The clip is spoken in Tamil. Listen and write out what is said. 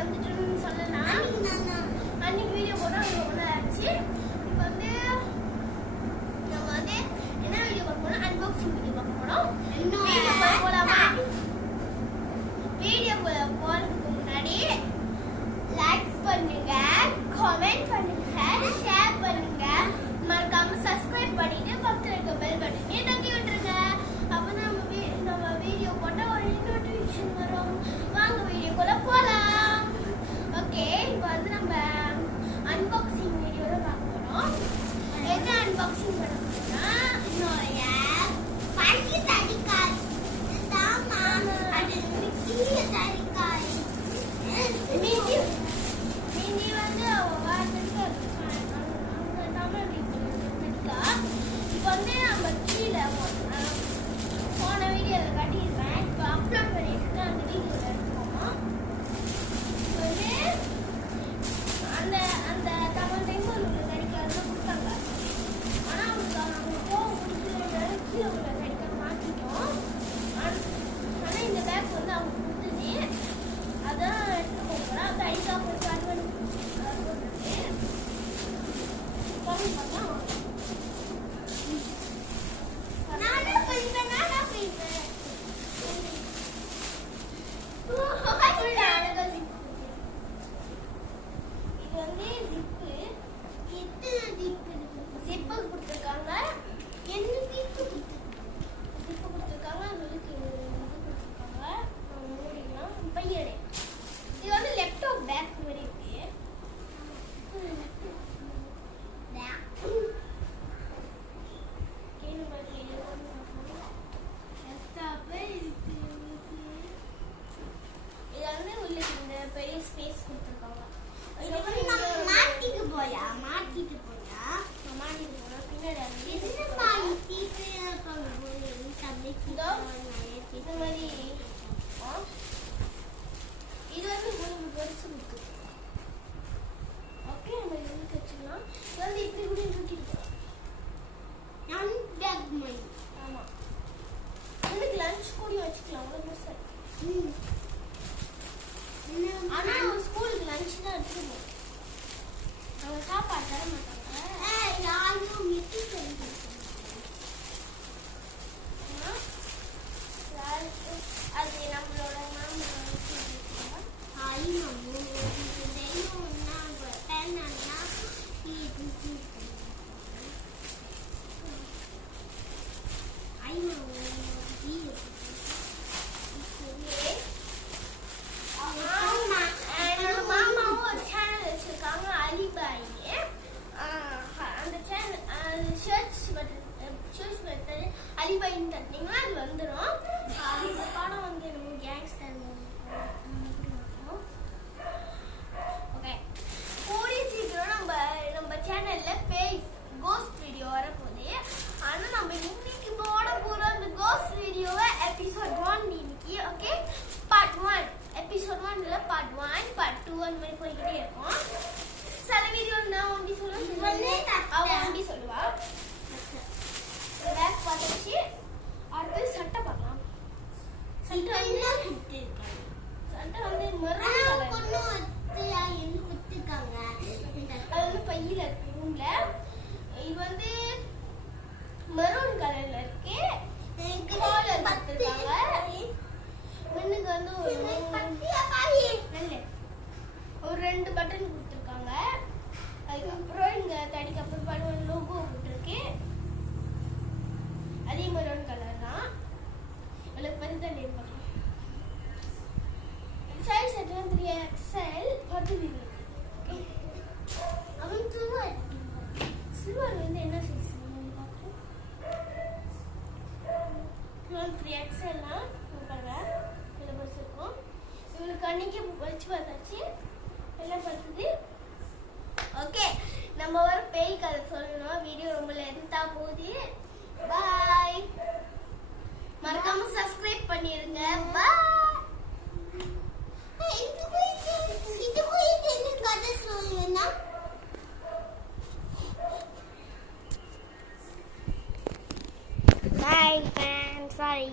வந்துட்டுன்னு சொல்லலாம். அன்னைக்கு வீடியோ போட்டோம், அது ரொம்ப நாள் ஆச்சு. இப்போ வந்து நம்ம வந்து என்ன வீடியோ பார்க்க போறோம்? அன்பாக்சிங் வீடியோ பார்க்க போறோம். வீடியோக்குள்ள போலாமா? வீடியோக்குள்ள போறதுக்கு முன்னாடி லைக் பண்ணுங்க, கமெண்ட் பண்ணுங்க, ஷேர் பண்ணுங்க, மறக்காம சப்ஸ்கிரைப் பண்ணிட்டு பக்கத்துல இருக்க பெல் பட்டனையும் தட்டி விட்டுருங்க. அப்பதான் நம்ம வீடியோ போட்டா ஒரு நோட்டிஃபிகேஷன் வரும். வாங்க வீடியோக்குள்ள போலாம். ஓகே, இப்போ வந்து நம்ம அன்பாக்சிங் வீடியோ தான் பார்க்க போறோம். என்ன அன்பாக்சிங் பண்ண போறோம்னா என்னோட பழைய தடிக்காய் தாமா, அது கீழே தடிக்காய் மீதி வந்து வாரத்துக்கு அங்க தமிழ் இருக்கா. இப்போ வந்து நம்ம கீழே போன வீடியோவில் கட்டியிருக்கேன். இப்போ அப்லோட் பண்ணிட்டு அந்த வீடியோவில் எடுத்துக்கோமா. வந்து அந்த அந்த தமிழ் பெங்கோல் உள்ள கடிக்காதான் கொடுத்தாங்க. ஆனால் அவங்க போக கொடுத்து கீழே உள்ள கடிக்க மாற்றிட்டோம். ஆனால் இந்த பேக் வந்து அவங்க கொடுத்துச்சு. அதான் எடுத்து போகிறோம். கடிக்கா போட்டு அறுவடை பார்க்கலாம். பெரிய ஸ்பேஸ் கொடுத்துருக்காங்க. மாட்டிட்டு போயா பின்னாடி இந்த மாதிரி இது வந்து உங்களுக்கு பெருசு இருக்கு. ஓகே, நம்ம இதுக்கு வச்சுக்கலாம். இது வந்து இப்படி கூட தூக்கிட்டு ஆமா, இதுக்கு லஞ்ச் கூட வச்சுக்கலாம். அவ்வளோ பெருசா இருக்கு. ஆனா ஒரு ஸ்கூலுக்கு லஞ்ச் தான் எடுத்துக்கணும். அவங்க சாப்பாடு தர மாட்டாங்க. அது நம்மளோட அலிபாயின்னு தட்டினீங்கன்னா அது வந்துடும். இந்த படம் வந்து நம்ம கேங்ஸ்டர். ஓகே, கூடிய சீக்கிரம் நம்ம சேனல்ல பேய் கோஸ்ட் வீடியோ வரப்போகுது. ஆனால் நம்ம இன்னைக்கு போட போகிற அந்த கோஸ்ட் வீடியோவை எபிசோட் 1 இன்னைக்கு. ஓகே, பார்ட் 1 எபிசோட் 1 இல்லை, பார்ட் 1 பார்ட் 2 அந்த மாதிரி போய்கிட்டே இருக்கும். சில வீடியோ நான் ஒண்டி சொல்லுவேன், அவன் ஒண்டி சொல்லுவா. பேக் பார்த்தாச்சு. அடுத்து சட்டை பார்க்கலாம். சட்டை வந்து மெரூன் கலர். அது வந்து பையில இருக்கு ரூம்ல. இது வந்து மெரூன் கலர்ல இருக்கு. காலர் கொடுத்துருக்காங்க. முன்னுக்கு வந்து ஒரு 2 பட்டன் கொடுத்துருக்காங்க. அதுக்கப்புறம் இங்க தடிக்கு அப்புறம் லோகோ போட்டிருக்கு. அதே மெரூன் கலர் தான். எனக்கு வந்து தண்ணி பார்க்கலாம். சைஸ் எல்லாம் 3XL 10 இருக்கு. அவன் சில்வர் வந்து என்ன சைஸ் பார்ப்போம். 3XL தான் பாருங்க. இதில் பஸ் இருக்கும். இவங்களுக்கு அன்னைக்கு வச்சு பார்த்தாச்சு. எல்லாம் பார்த்தது. ஓகே, நம்ம ஒரு பேய் கதை சொல்லணும். வீடியோ ரொம்ப லென்த்தா போகுது. பாய். மறக்காம சப்ஸ்கிரைப் பண்ணிருங்க. பாய். Bye, fans. Sorry.